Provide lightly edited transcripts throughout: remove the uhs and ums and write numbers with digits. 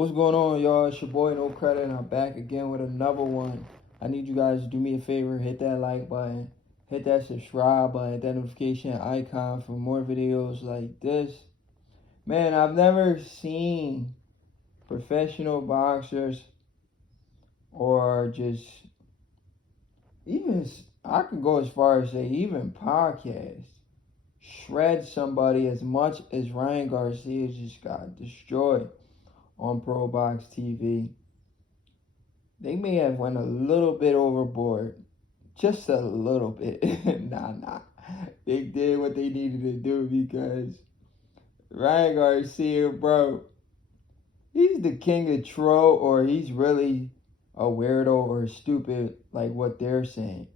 What's going on, y'all? It's your boy No Credit, and I'm back again with another one. I need you guys to do me a favor, hit that like button, hit that subscribe button, hit that notification icon for more videos like this. Man, I've never seen professional boxers or just even, I could go as far as say even podcasts, shred somebody as much as Ryan Garcia just got destroyed on Pro Box TV. They may have went a little bit overboard. Just a little bit. Nah. They did what they needed to do because Ryan Garcia, bro, he's the king of troll, or he's really a weirdo or stupid like what they're saying.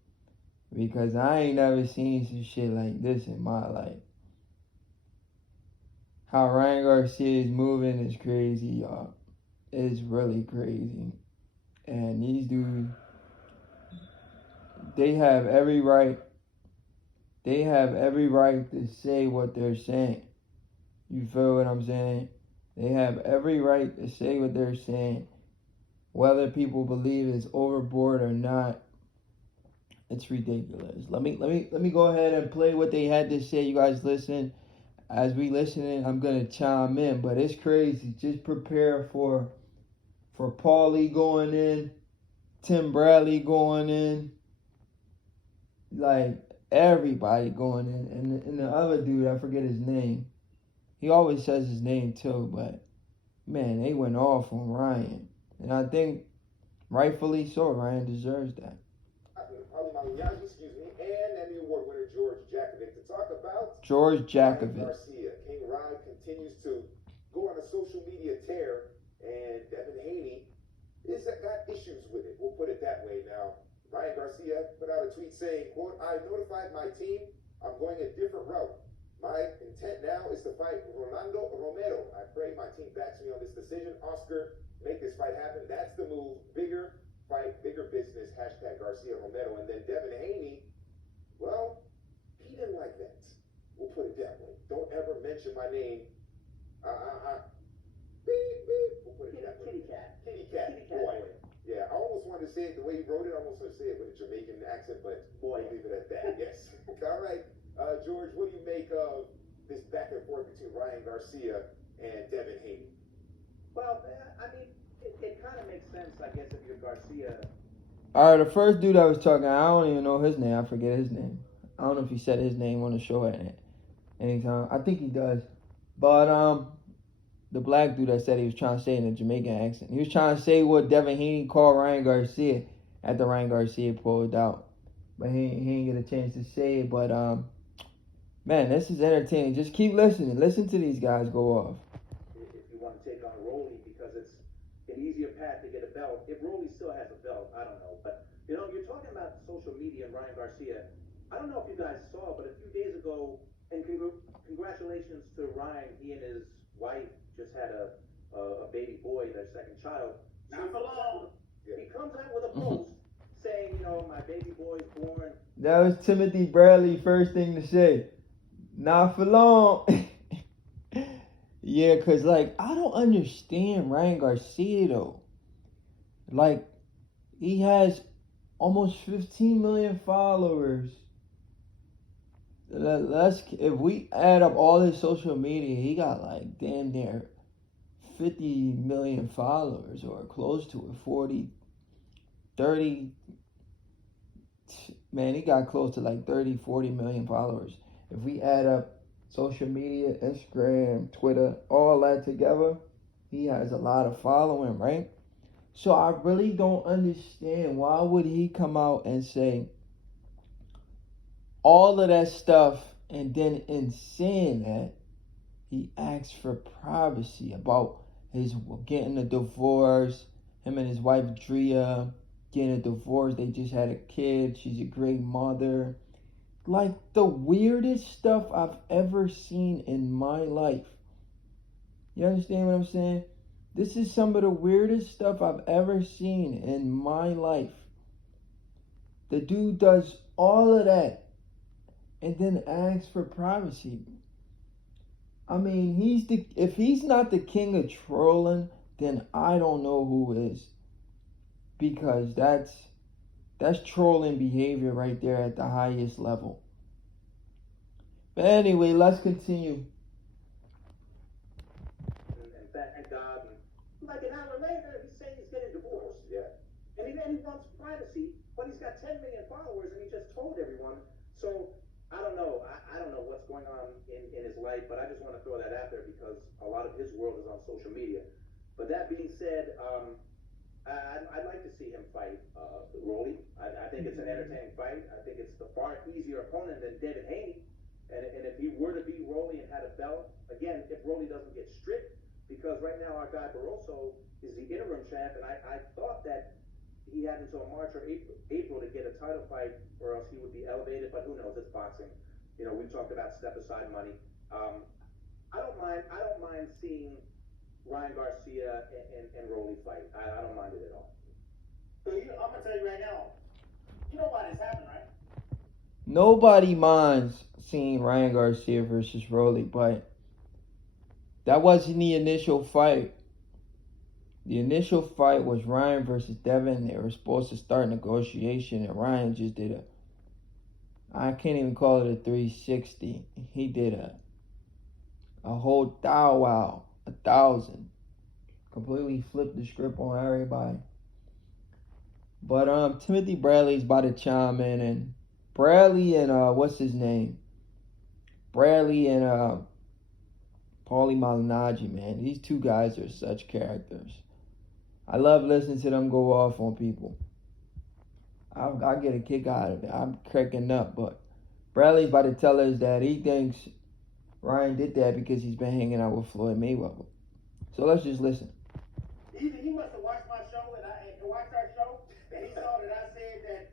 Because I ain't never seen some shit like this in my life. How Ryan Garcia is moving is crazy, y'all. It's really crazy. And these dudes, they have every right to say what they're saying. You feel what I'm saying? They have every right to say what they're saying. Whether people believe it's overboard or not, it's ridiculous. Let me go ahead and play what they had to say. You guys listen. As we listening, I'm gonna chime in, but it's crazy. Just prepare for Paulie going in, Tim Bradley going in, like everybody going in, and the other dude, I forget his name. He always says his name too, but man, they went off on Ryan, and I think rightfully so. Ryan deserves that. Paulie Malagnaggi, and Emmy Award winner George Jakovic to talk about George Jakovic. Garcia. King Ryan continues to go on a social media tear, and Devin Haney is got issues with it. We'll put it that way. Now, Ryan Garcia put out a tweet saying, quote, "I notified my team I'm going a different route. My intent now is to fight Rolando Romero. I pray my team backs me on this decision. Oscar, make this fight happen. That's the move. Bigger fight, bigger business. Hashtag Garcia Romero." And then Devin Haney, well, he didn't like that. We'll put it that way. Don't ever mention my name. Beep, beep. We'll put it that way. Kitty cat. Boy. Yeah, I almost wanted to say it the way he wrote it. I almost wanted to say it with a Jamaican accent, but boy, leave it at that. Yes. All right. George, what do you make of this back and forth between Ryan Garcia and Devin Haney? Well, I mean, it kind of makes sense, I guess, if you're Garcia. All right, the first dude I was talking, I don't even know his name. I forget his name. I don't know if he said his name on the show at any time. I think he does. But the black dude that said he was trying to say in a Jamaican accent. He was trying to say what Devin Haney called Ryan Garcia after Ryan Garcia pulled out. But he didn't get a chance to say it. But man, this is entertaining. Just keep listening. Listen to these guys go off. If you want to take on Rolly, because it's an easier path to get a belt. If Rolly still has a belt, I don't know. But, you know, you're talking about social media and Ryan Garcia. I don't know if you guys saw, but a few days ago, and congratulations to Ryan. He and his wife just had a baby boy, their second child. Not for long. He comes out with a post saying, you know, my baby boy's born. That was Timothy Bradley's first thing to say. Not for long. Yeah, because, like, I don't understand Ryan Garcia, though. Like, he has almost 15 million followers. If we add up all his social media, he got, like, damn near 50 million followers, or close to it, 40, 30. Man, he got close to, like, 30, 40 million followers. If we add up social media, Instagram, Twitter, all that together, he has a lot of following, right? So I really don't understand, why would he come out and say all of that stuff, and then in saying that, he asks for privacy about his getting a divorce, him and his wife Drea getting a divorce. They just had a kid. She's a great mother. Like, the weirdest stuff I've ever seen in my life. You understand what I'm saying? This is some of the weirdest stuff I've ever seen in my life. The dude does all of that and then asks for privacy. I mean, if he's not the king of trolling, then I don't know who is, because that's trolling behavior right there at the highest level. But anyway, let's continue. And thank God. And like an hour later, he's saying he's getting divorced. Yeah. And he wants privacy, but he's got 10 million followers, and he just told everyone. So I don't know. I don't know what's going on in his life, but I just want to throw that out there because a lot of his world is on social media. But that being said, I'd like to see him fight Rolly. I think it's an entertaining fight. I think it's the far easier opponent than Devin Haney. And if he were to beat Rolly and had a belt, again, if Rolly doesn't get stripped, because right now our guy Barroso is the interim champ, and I thought that he had until March or April to get a title fight, or else he would be elevated. But who knows? It's boxing. You know, we talked about step aside money. I don't mind seeing Ryan Garcia and Rolly fight. I don't mind it at all. So I'm gonna tell you right now. You know why this happened, right? Nobody minds seeing Ryan Garcia versus Rolly, but that wasn't the initial fight. The initial fight was Ryan versus Devin. They were supposed to start negotiation, and Ryan just did I can't even call it a 360. He did a whole wow, 1,000. Completely flipped the script on everybody. But Timothy Bradley's about to chime in, and Bradley and what's his name? Bradley and Paulie Malagnaggi, man. These two guys are such characters. I love listening to them go off on people. I get a kick out of it. I'm cracking up, but Bradley's about to tell us that he thinks Ryan did that because he's been hanging out with Floyd Mayweather. So let's just listen. He must have watched my show and watched our show, and he saw that I said that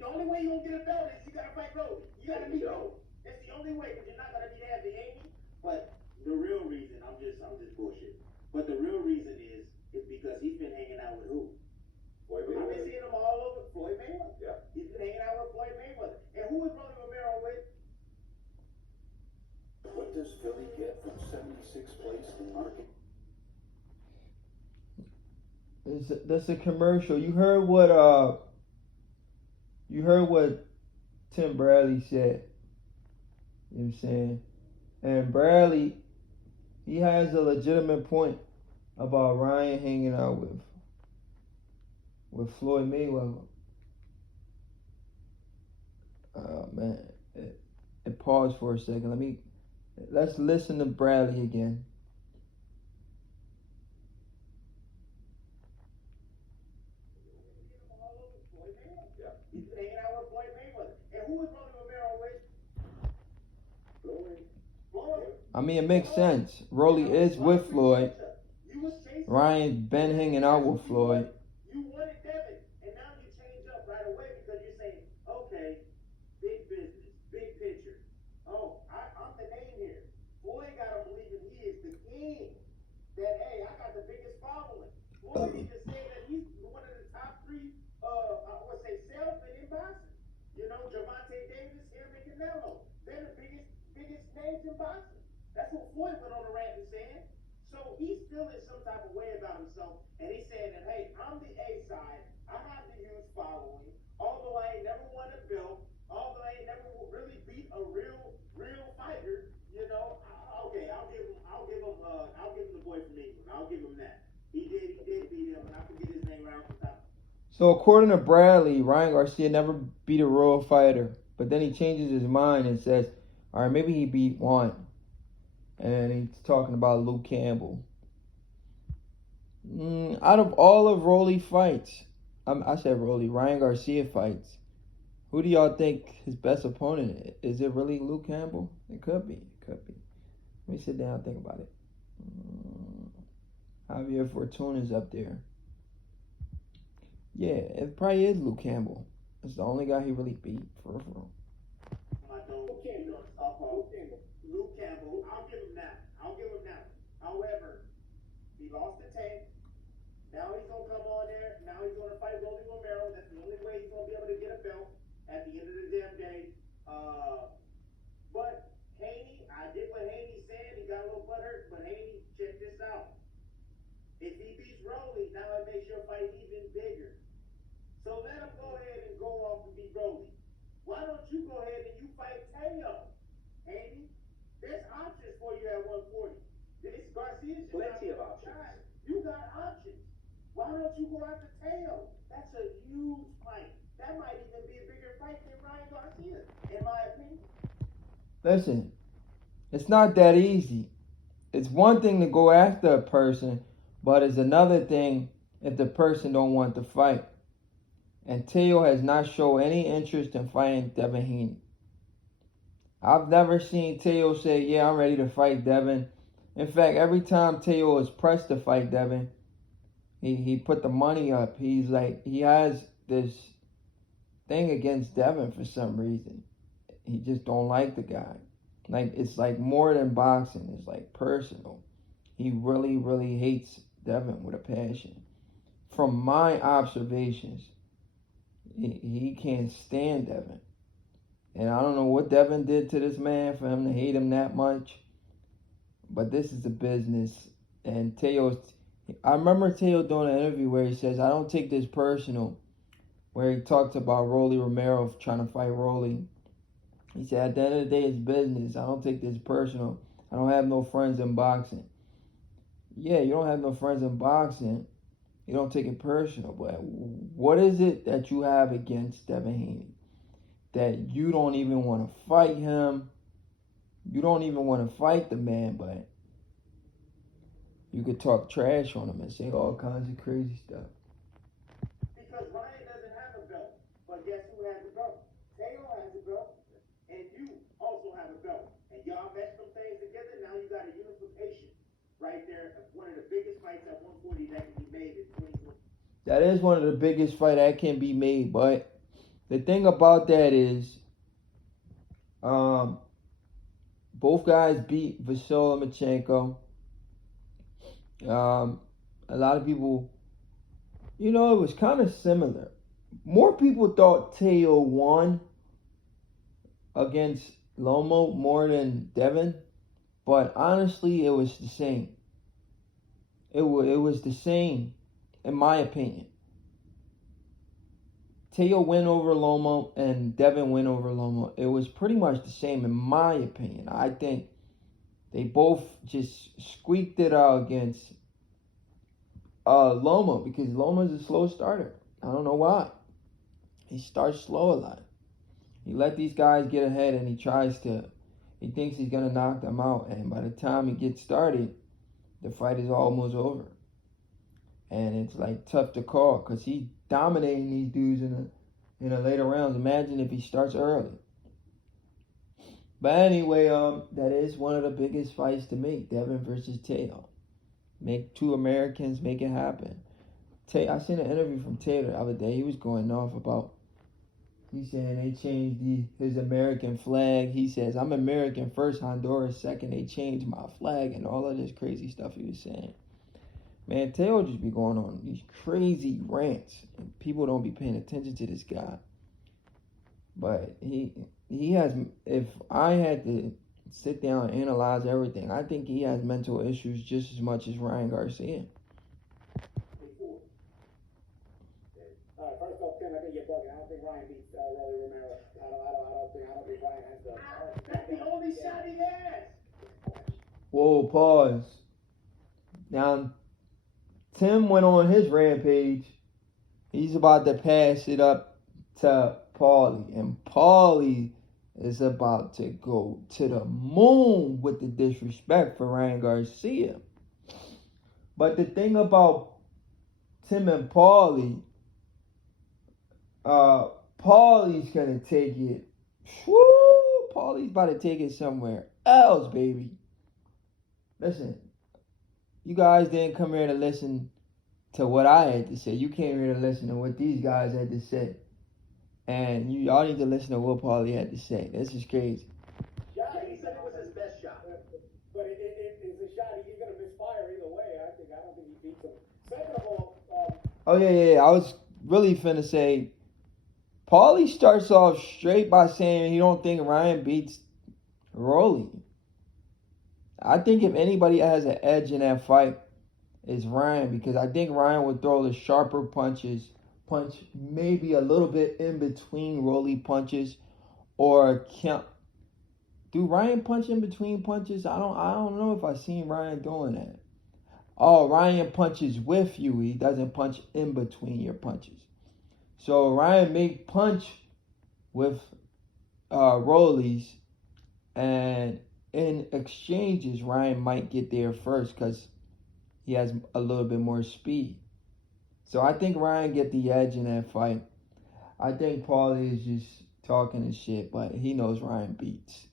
the only way you're gonna get a belt is you gotta fight Rolly. You gotta beat Rolly. That's the only way, because you're not gonna be there to Amy. But the real reason, I'm just bullshit. But the real reason is because he's been hanging out with who? Floyd I've Mayweather. been seeing him all over Floyd Mayweather. Yeah. He's been hanging out with Floyd Mayweather. And who is Rolly Romero with? What does Philly get from 76th place in market? That's a commercial. You heard what Tim Bradley said. You know what I'm saying? And Bradley, he has a legitimate point about Ryan hanging out with Floyd Mayweather. Oh man. It paused for a second. Let's listen to Bradley again. He's been hanging out with Floyd Mayweather. And who is Rolly Romero with? Floyd. I mean, it makes sense. Rolly is with Floyd. Ryan been hanging out with Floyd. You wanted Devin, and now you change up right away because you're saying, okay, big business, big picture. Oh, I'm the name here. Floyd got to believe that he is the king. That, hey, I got the biggest following. Floyd even said that he's one of the top three, salesmen in boxing. You know, Gervonta Davis, him, and Canelo. They're the biggest names in boxing. That's what Floyd went on a rant and said. So he's feeling some type of way about himself, and he's saying that, hey, I'm the A side. I have the huge following. Although I ain't never won a belt, although I ain't never really beat a real fighter, you know. Okay, I'll give him the boy from England. I'll give him that. He did beat him, and I forget his name right off the top. So according to Bradley, Ryan Garcia never beat a real fighter, but then he changes his mind and says, all right, maybe he beat one. And he's talking about Luke Campbell. Out of all of Rolly fights, Ryan Garcia fights, who do y'all think his best opponent is? Is it really Luke Campbell? It could be. Let me sit down and think about it. Javier Fortuna's up there. Yeah, it probably is Luke Campbell. It's the only guy he really beat, for real. Luke Campbell, I'll give him that. However, he lost the tank. Now he's going to come on there. Now he's going to fight Rolly Romero. That's the only way he's going to be able to get a belt at the end of the damn day. But Haney, I did what Haney said. He got a little butthurt. But Haney, check this out. If he beats now it makes your fight even bigger. So let him go ahead and go off and be Rolly. Why don't you go ahead and you fight Teo? Amy, there's options for you at 140. This Garcia's Plenty of options. You got options. Why don't you go after Teo? That's a huge fight. That might even be a bigger fight than Ryan Garcia, in my opinion. Listen, it's not that easy. It's one thing to go after a person, but it's another thing if the person don't want to fight. And Teo has not shown any interest in fighting Devin Haney. I've never seen Teo say, yeah, I'm ready to fight Devin. In fact, every time Teo is pressed to fight Devin, he put the money up. He's like, he has this thing against Devin for some reason. He just don't like the guy. Like, it's like more than boxing. It's like personal. He really, really hates Devin with a passion. From my observations, he can't stand Devin. And I don't know what Devin did to this man for him to hate him that much. But this is a business. And I remember Teo doing an interview where he says, I don't take this personal. Where he talked about Rolly Romero trying to fight Rolly. He said, at the end of the day, it's business. I don't take this personal. I don't have no friends in boxing. Yeah, you don't have no friends in boxing. You don't take it personal. But what is it that you have against Devin Haney? That you don't even want to fight him. You don't even want to fight the man, but you could talk trash on him and say all kinds of crazy stuff. Because Ryan doesn't have a belt. But guess who has a belt? Teo has a belt. And you also have a belt. And y'all meshed some things together. Now you got a unification right there. One of the biggest fights at 140 that can be made in 2020. That is one of the biggest fights that can be made. But the thing about that is, both guys beat Vasyl Lomachenko. A lot of people, it was kind of similar. More people thought Teo won against Lomo more than Devin, but honestly, it was the same. It was the same, in my opinion. Teo win over Lomo and Devin win over Lomo. It was pretty much the same in my opinion. I think they both just squeaked it out against Lomo because Lomo's a slow starter. I don't know why. He starts slow a lot. He let these guys get ahead and he thinks he's going to knock them out. And by the time he gets started, the fight is almost over. And it's like tough to call because he's dominating these dudes in the later rounds. Imagine if he starts early. But anyway, that is one of the biggest fights to make, Devin versus Teo. Make two Americans make it happen. I seen an interview from Taylor the other day. He was going off about, he's saying they changed his American flag. He says, I'm American first, Honduras second. They changed my flag and all of this crazy stuff he was saying. Man, Teo just be going on these crazy rants. And people don't be paying attention to this guy. But he has, if I had to sit down and analyze everything, I think he has mental issues just as much as Ryan Garcia. First off, Tim, I think you're bugging. I don't think Ryan beats Rolly Romero. I don't think Ryan has the. That's the only shot he has. Whoa, pause. Now, Tim went on his rampage. He's about to pass it up to Paulie. And Paulie is about to go to the moon with the disrespect for Ryan Garcia. But the thing about Tim and Paulie, Paulie's going to take it. Woo! Paulie's about to take it somewhere else, baby. Listen. You guys didn't come here to listen to what I had to say. You came here to listen to what these guys had to say. And y'all need to listen to what Paulie had to say. This is crazy. Yeah, he said it was his best shot. But it's a shot he's going to misfire either way. I don't think he beats him. Second of all, oh, yeah. I was really finna say, Paulie starts off straight by saying he don't think Ryan beats Rolly. I think if anybody has an edge in that fight, is Ryan, because I think Ryan would throw the sharper punch maybe a little bit in between Rolly punches, or do Ryan punch in between punches? I don't know if I seen Ryan doing that. Oh, Ryan punches with you. He doesn't punch in between your punches. So Ryan may punch with Rollies, and in exchanges, Ryan might get there first because he has a little bit more speed. So I think Ryan get the edge in that fight. I think Paulie is just talking his shit, but he knows Ryan beats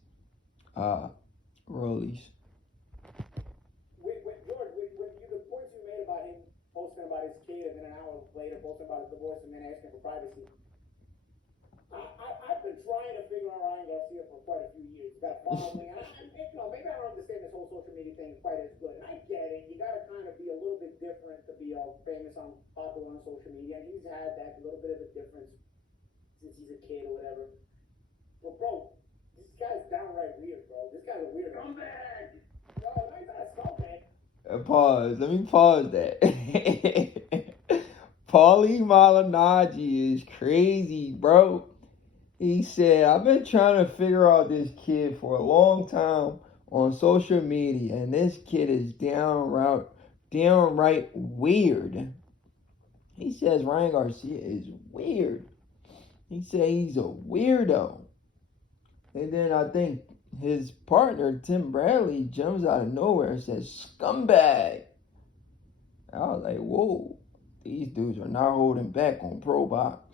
Rollies. George, the points you made about him posting about his kid and then an hour later posting about his divorce and then asking for privacy. I've been trying to figure out Ryan Garcia for quite a few years. He's got following. Maybe I don't understand this whole social media thing quite as good. And I get it. You got to kind of be a little bit different to be famous popular on social media. And he's had that little bit of a difference since he's a kid or whatever. But bro, this guy's downright weird, bro. This guy's a weirdo. Scumbag! No, he's not a scumbag. Pause. Let me pause that. Paulie Malagnaggi is crazy, bro. He said, I've been trying to figure out this kid for a long time on social media, and this kid is downright weird. He says Ryan Garcia is weird. He said he's a weirdo. And then I think his partner, Tim Bradley, jumps out of nowhere and says, scumbag. I was like, whoa, these dudes are not holding back on Pro Box.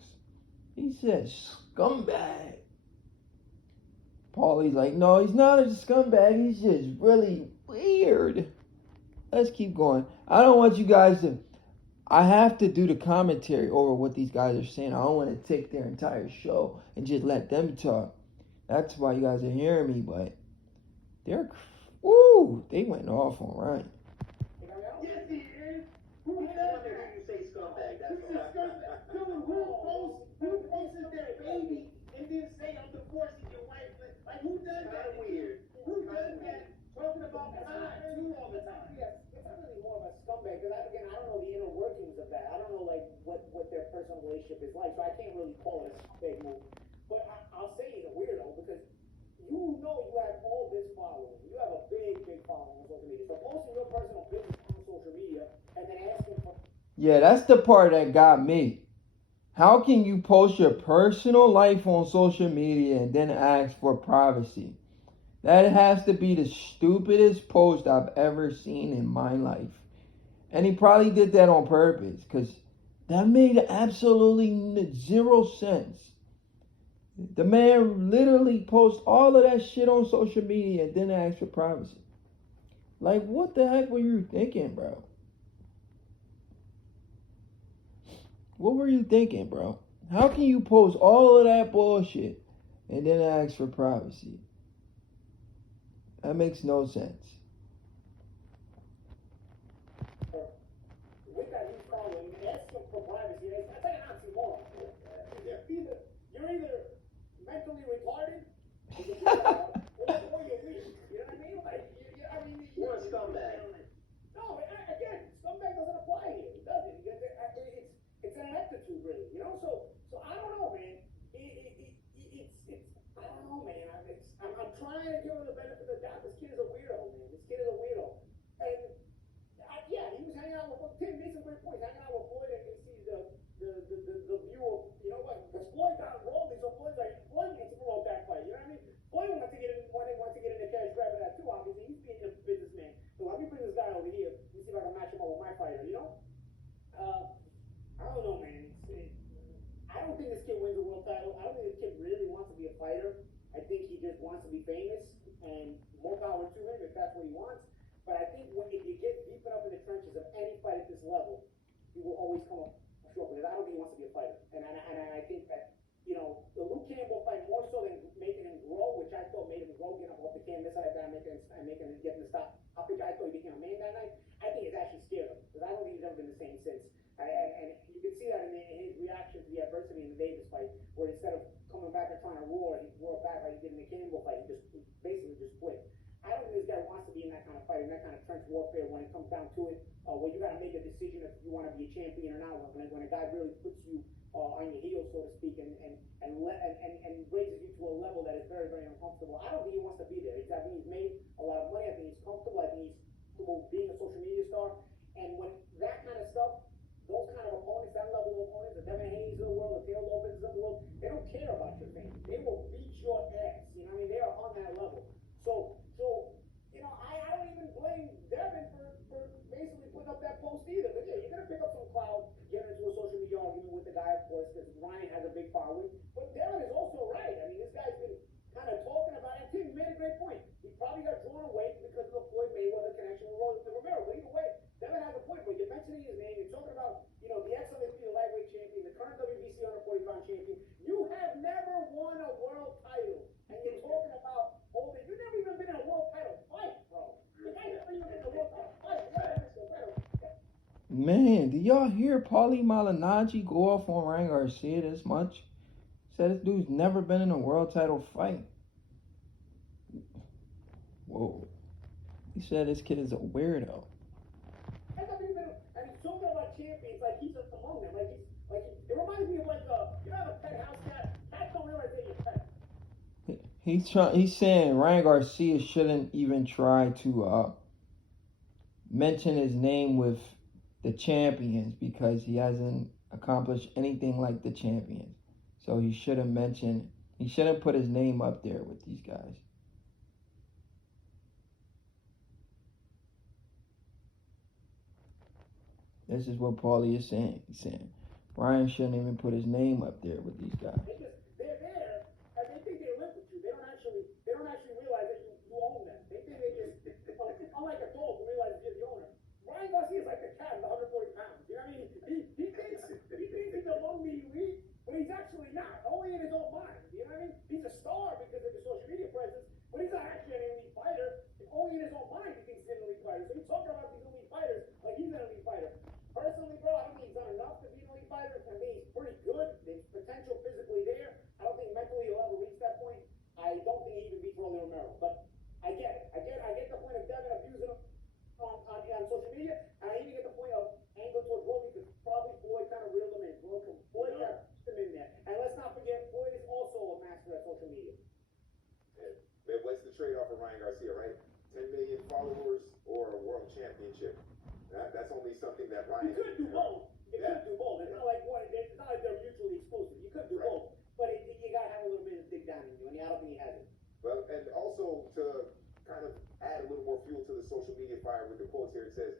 He said, scumbag. Paulie's like, no, he's not a scumbag. He's just really weird. Let's keep going. I don't want you guys to... I have to do the commentary over what these guys are saying. I don't want to take their entire show and just let them talk. That's why you guys are hearing me, but they went off on Ryan. Yes, he is. Who does it when you say scumbag? That's all. Dude, who posts their baby and then say I'm divorcing your wife? Like, who does that? Weird. Who does that? Talking about God too all the time. Yeah, it's not really more of a scumbag because I don't know the inner workings of that. I don't know like what their personal relationship is like, so I can't really call it a scumbag move. But I'll say he's a weirdo because you have all this following. You have a big following on social media. So posting your personal business on social media and then asking for... Yeah, that's the part that got me. How can you post your personal life on social media and then ask for privacy? That has to be the stupidest post I've ever seen in my life. And he probably did that on purpose because that made absolutely zero sense. The man literally posts all of that shit on social media and then asks for privacy. Like, what the heck were you thinking, bro? What were you thinking, bro? How can you post all of that bullshit and then ask for privacy? That makes no sense. With that new following, asking for privacy, that's like an oxymoron. You're either mentally retarded or you're weird. You know what I mean? Like, You're a scumbag. No, again, scumbag doesn't apply here. It doesn't. It's an aptitude, really. You know, so I don't know, man. I don't know, man. I'm trying to give him the benefit of the doubt. This kid is a weirdo, man. This kid is a weirdo. And yeah, he was hanging out with Tim. Made some great points. Hanging out with Floyd, and you see the view of, you know what? Because Floyd got rolled, so Floyd needs to promote that fight. You know what I mean? Floyd wants to get in the cash grab of that too. Obviously, he's being a businessman. So let me bring this guy over here. Let me see if I can match him up with my fighter. You know? I don't know, man. I don't think this kid wins a world title. I don't think this kid really wants to be a fighter. I think he just wants to be famous, and more power to him if that's what he wants. But I think if you get deep enough in the trenches of any fight at this level, he will always come up short because I don't think he wants to be a fighter. And I think that, you know, the Luke Campbell fight more so than making him grow, which I thought made him grow, getting up off the canvas like that, and making him get him to stop. I think I thought he became a man that night. I think it's actually scared him because I don't think he's ever been the same since. And you can see that in his reaction to the adversity in the Davis fight, where instead of coming back and trying to roar, he roared back like he did in the Campbell fight. He basically just quit. I don't think this guy wants to be in that kind of fight, in that kind of trench warfare when it comes down to it. where you got to make a decision if you want to be a champion or not. When a guy really puts you on your heels, so to speak, and raises you to a level that is very, very uncomfortable. I don't think he wants to be there. I think he's made a lot of money. I think he's comfortable. I think he's comfortable being a social media star. And when that kind of stuff, those kind of opponents, that level of opponents, the Devin Haney's of the world, the Taylor Lopez's of the world, they don't care about your fame. They will beat your ass. You know what I mean? They are on that level. So I don't even blame Devin for basically putting up that post either. But yeah, you're gonna pick up some clout, get into a social media argument with the guy, of course, because Ryan has a big following. But Devin is also right. I mean, this guy's been kind of talking about it. Tim, you made a great point. He probably got drawn away because of the Floyd Mayweather connection with Romero. But either way, Devin has a point. But you're mentioning his name. You're talking about, the ex-undisputed lightweight champion, the current WBC 140-pound champion. You have never won a world title, and you're talking about holding. You've never even been in a world title fight, bro. The guy's never even been in a world title fight. Man, did y'all hear Paulie Malagnaggi go off on Ryan Garcia this much? Said this dude's never been in a world title fight. Whoa. He said this kid is a weirdo. And he's talking about champions like he's among them. It reminds me of you have a pet house cat. Cats don't realize they're your pet. He's saying Ryan Garcia shouldn't even try to mention his name with the champions because he hasn't accomplished anything like the champions. So he shouldn't put his name up there with these guys. This is what Paulie is saying. He's saying Ryan shouldn't even put his name up there with these guys. They're there, and they think they live with you. They don't actually realize that you own them. They think they just, unlike a dog who realizes you're the owner. Ryan Garcia is like a cat, 140 pounds. You know what I mean? He thinks he's among the elite, but he's actually not. Only in his own mind. You know what I mean? He's a star because of his social media presence, but he's not actually an elite fighter. Only in his own mind he thinks he's an elite fighter. So he's talking about these elite fighters like he's an elite fighter. Personally, bro, I don't think he's done enough to be an elite fighter. I mean, he's pretty good. There's potential physically there. I don't think mentally he'll ever reach that point. I don't think he even beats Rolly Romero. But I get it. I get the point of Devin abusing him on social media, and I even get the point of angling towards Rolly because probably Floyd kind of reeled him in. Floyd kind of pushed him in there. And let's not forget, Floyd is also a master at social media. And what's the trade-off for Ryan Garcia, right? 10 million followers or a world championship? That's only something that Ryan. You could do both. You could do both. It's not like they're mutually exclusive. You could do both, but you gotta have a little bit of dig down in you, and I don't think he has it. Well, and also to kind of add a little more fuel to the social media fire with the quotes here, it says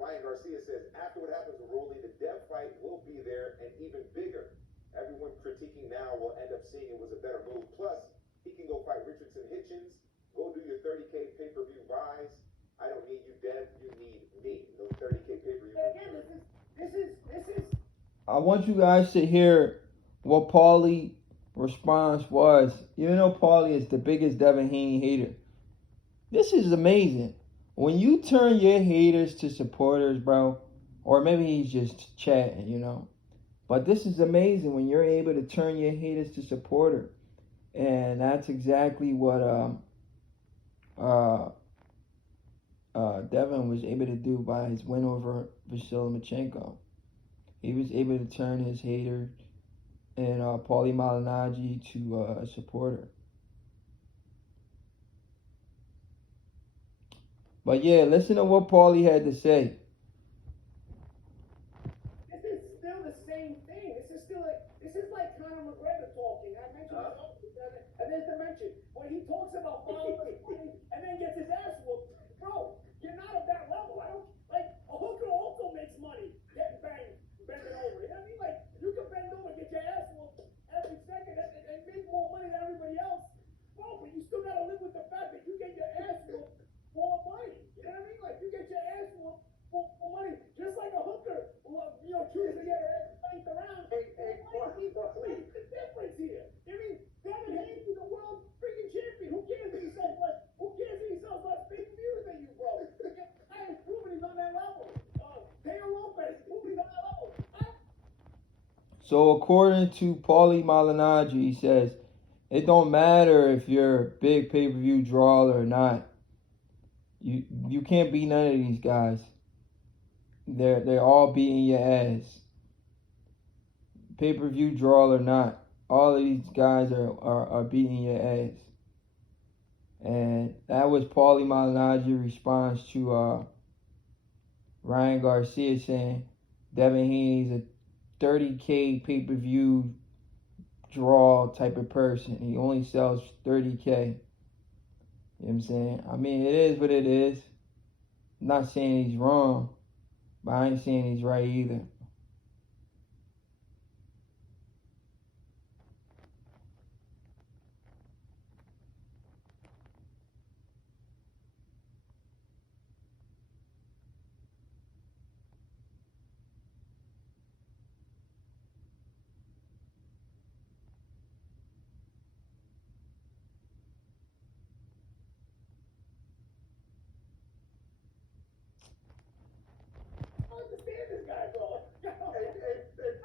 Ryan Garcia says after what happens with Rolly, the Dev fight will be there and even bigger. Everyone critiquing now will end up seeing it was a better move. Plus, he can go fight Richardson Hitchens. Go do your 30K pay-per-view buys. I don't need you, Dev. You need me. Those 30K pay-per-view. Again, this is. I want you guys to hear what Paulie's response was. Even though Paulie is the biggest Devin Haney hater, this is amazing. When you turn your haters to supporters, bro, or maybe he's just chatting, But this is amazing when you're able to turn your haters to supporter. And that's exactly what Devin was able to do by his win over Vasily Lomachenko. He was able to turn his hater and Paulie Malagnaggi to a supporter. But yeah, listen to what Paulie had to say. This is still the same thing. This is like Conor McGregor talking. I mentioned this, and there's the mention when he talks about followers and then gets his ass whooped. Bro, you're not at that level. I don't like a hooker also makes money getting banged, bending over. You know what I mean? Like you can bend over, get your ass whooped every second, and make more money than everybody else. Bro, but you still gotta live with the fact that you get your ass whooped for money. You know what I mean? Like you get your ass whooped for money, just like a hooker who chooses to get her ass spanked around. What's the difference here? I mean, Devin Haney is the world freaking champion. Who cares if he sells less? Who cares if he sells less pay-per-views than you, bro? I have proven he's on that level. Taylor Lopez proven he's on that level. So according to Paulie Malagnaggi, he says, it don't matter if you're a big pay-per-view draw or not. You can't beat none of these guys. They're all beating your ass. Pay-per-view draw or not, all of these guys are beating your ass. And that was Paulie Malagnaggi's response to Ryan Garcia saying Devin Haney's a 30K pay-per-view draw type of person. He only sells 30K. You know what I'm saying? I mean, it is what it is. I'm not saying he's wrong, but I ain't saying he's right either. I don't understand this guy, bro. Hey,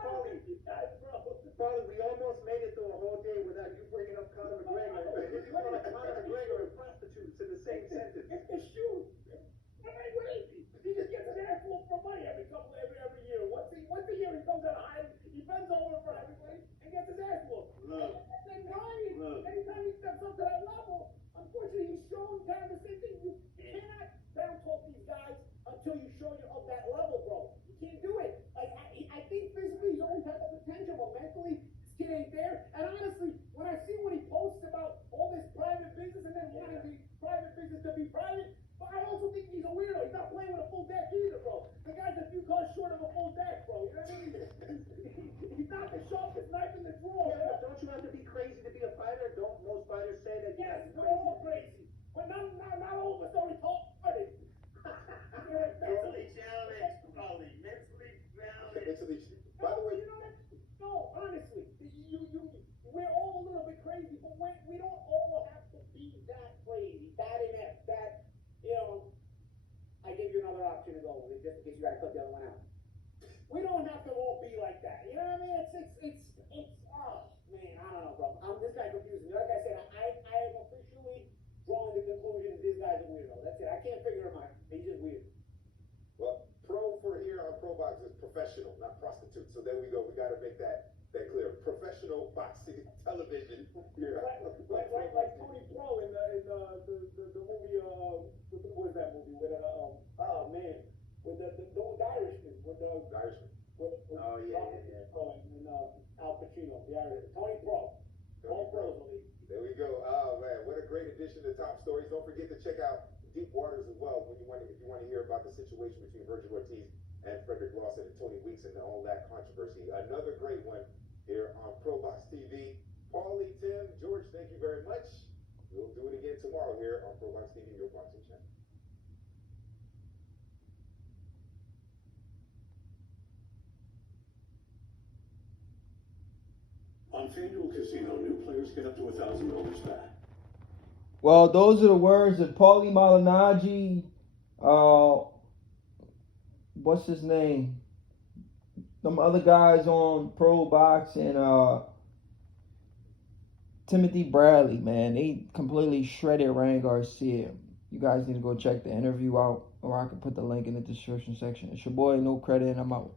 Paulie. These guys, bro. Paulie, we almost made it through a whole day without you bringing up Conor McGregor. You brought up Conor McGregor and prostitutes in the same sentence. It's shoes. I mean, what is he? He just gets his ass whooped for money every year. Once a year he comes out of hiding, he bends over for everybody and gets his ass whooped. Look. And then Ryan, anytime he steps up to that level, unfortunately he's showing kind of the same thing. You cannot down talk these guys until you show you're of that level, bro. You can't do it. Like I think physically he's always had the potential, but mentally this kid ain't there. And honestly, when he posts about all this private business and then wanting the private business to be private, but I also think he's a weirdo. He's not playing with a full deck either, bro. The guy's a few cards short of a full deck, bro. You know what I mean? He's not the sharpest knife in the drawer. Yeah, but don't you have to be crazy to be a fighter? Don't most fighters say that? Yes, we're all crazy. But not all of us are retarded. Mentally challenged, Paulie. Mentally challenged. By the way, you know what? No, honestly, we're all a little bit crazy, but we don't all have to be that crazy, that inept, that, you know, I give you another option to go with, just in case you gotta cut the other one out. We don't have to all be like that, you know what I mean? It's oh, man, I don't know, bro. This guy confused me. Like I said, I am officially drawing the conclusion that this guy's a weirdo. That's it. I can't figure him out. He's just weird. well, pro for here on Pro Box is professional, not prostitute. So there we go. We got to make that clear. Professional boxing television here. Like Tony Pro in the movie. What was that movie with oh man, with the Irishman with the Irishman. Oh yeah. And Al Pacino, the Irishman. Tony Pro. All pros will be. There we go. Oh man, what a great addition to Top Stories. Don't forget to check out Deep Waters as well if you want to hear about the situation between Virgil Ortiz and Frederick Lawson and Tony Weeks and all that controversy. Another great one here on Pro Box TV. Paulie, Tim, George, thank you very much. We'll do it again tomorrow here on Pro Box TV, your boxing channel. On FanDuel Casino, new players get up to $1,000 back. Well, those are the words of Paulie Malagnaggi. What's his name? Some other guys on Pro Box and Timothy Bradley, man. They completely shredded Ryan Garcia. You guys need to go check the interview out, or I can put the link in the description section. It's your boy, No Credit, and I'm out.